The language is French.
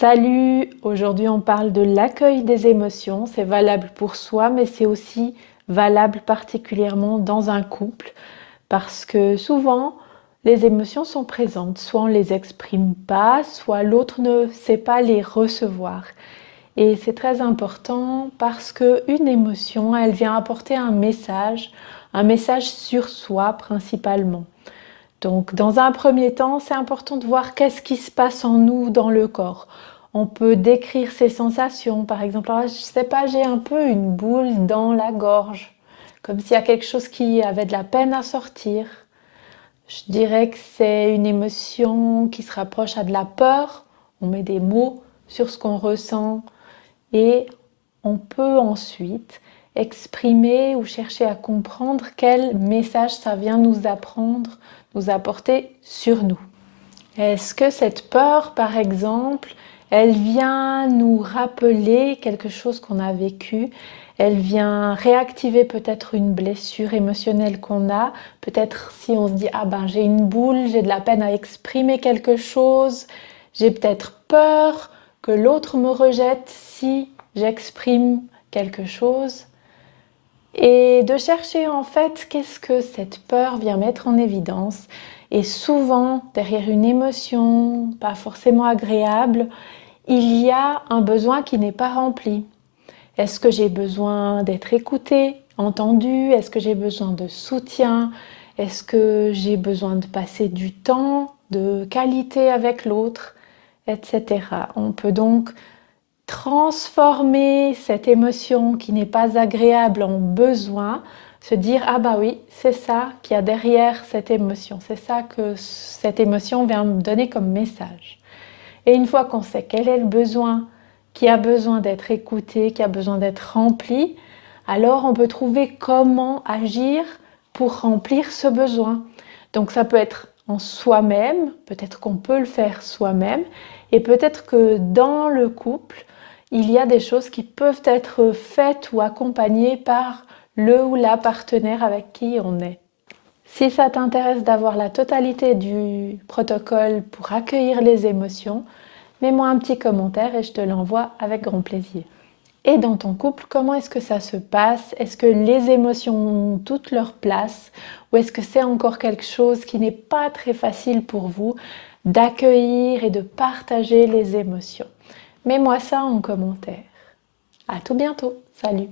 Salut! Aujourd'hui on parle de l'accueil des émotions. C'est valable pour soi, mais c'est aussi valable particulièrement dans un couple parce que souvent les émotions sont présentes. Soit on ne les exprime pas, soit l'autre ne sait pas les recevoir. Et c'est très important parce qu'une émotion, elle vient apporter un message sur soi principalement. Donc, dans un premier temps, c'est important de voir qu'est-ce qui se passe en nous dans le corps. On peut décrire ses sensations, par exemple. Alors, je sais pas, j'ai un peu une boule dans la gorge, comme s'il y a quelque chose qui avait de la peine à sortir. Je dirais que c'est une émotion qui se rapproche à de la peur. On met des mots sur ce qu'on ressent et on peut ensuite exprimer ou chercher à comprendre quel message ça vient nous apprendre, nous apporter sur nous. Est-ce que cette peur, par exemple, elle vient nous rappeler quelque chose qu'on a vécu? Elle vient réactiver peut-être une blessure émotionnelle qu'on a. Peut-être si on se dit, ah ben j'ai une boule, j'ai de la peine à exprimer quelque chose, j'ai peut-être peur que l'autre me rejette si j'exprime quelque chose. Et de chercher en fait qu'est-ce que cette peur vient mettre en évidence. Et souvent, derrière une émotion pas forcément agréable, il y a un besoin qui n'est pas rempli. Est-ce que j'ai besoin d'être écoutée, entendue? Est-ce que j'ai besoin de soutien? Est-ce que j'ai besoin de passer du temps de qualité avec l'autre, etc. On peut donc transformer cette émotion qui n'est pas agréable en besoin, se dire ah bah oui, c'est ça qu'il y a derrière cette émotion, c'est ça que cette émotion vient me donner comme message. Et une fois qu'on sait quel est le besoin, qui a besoin d'être écouté, qui a besoin d'être rempli, alors on peut trouver comment agir pour remplir ce besoin. Donc ça peut être en soi-même, peut-être qu'on peut le faire soi-même, et peut-être que dans le couple, il y a des choses qui peuvent être faites ou accompagnées par le ou la partenaire avec qui on est. Si ça t'intéresse d'avoir la totalité du protocole pour accueillir les émotions, mets-moi un petit commentaire et je te l'envoie avec grand plaisir. Et dans ton couple, comment est-ce que ça se passe? Est-ce que les émotions ont toute leur place? Ou est-ce que c'est encore quelque chose qui n'est pas très facile pour vous d'accueillir et de partager les émotions? Mets-moi ça en commentaire. À tout bientôt. Salut!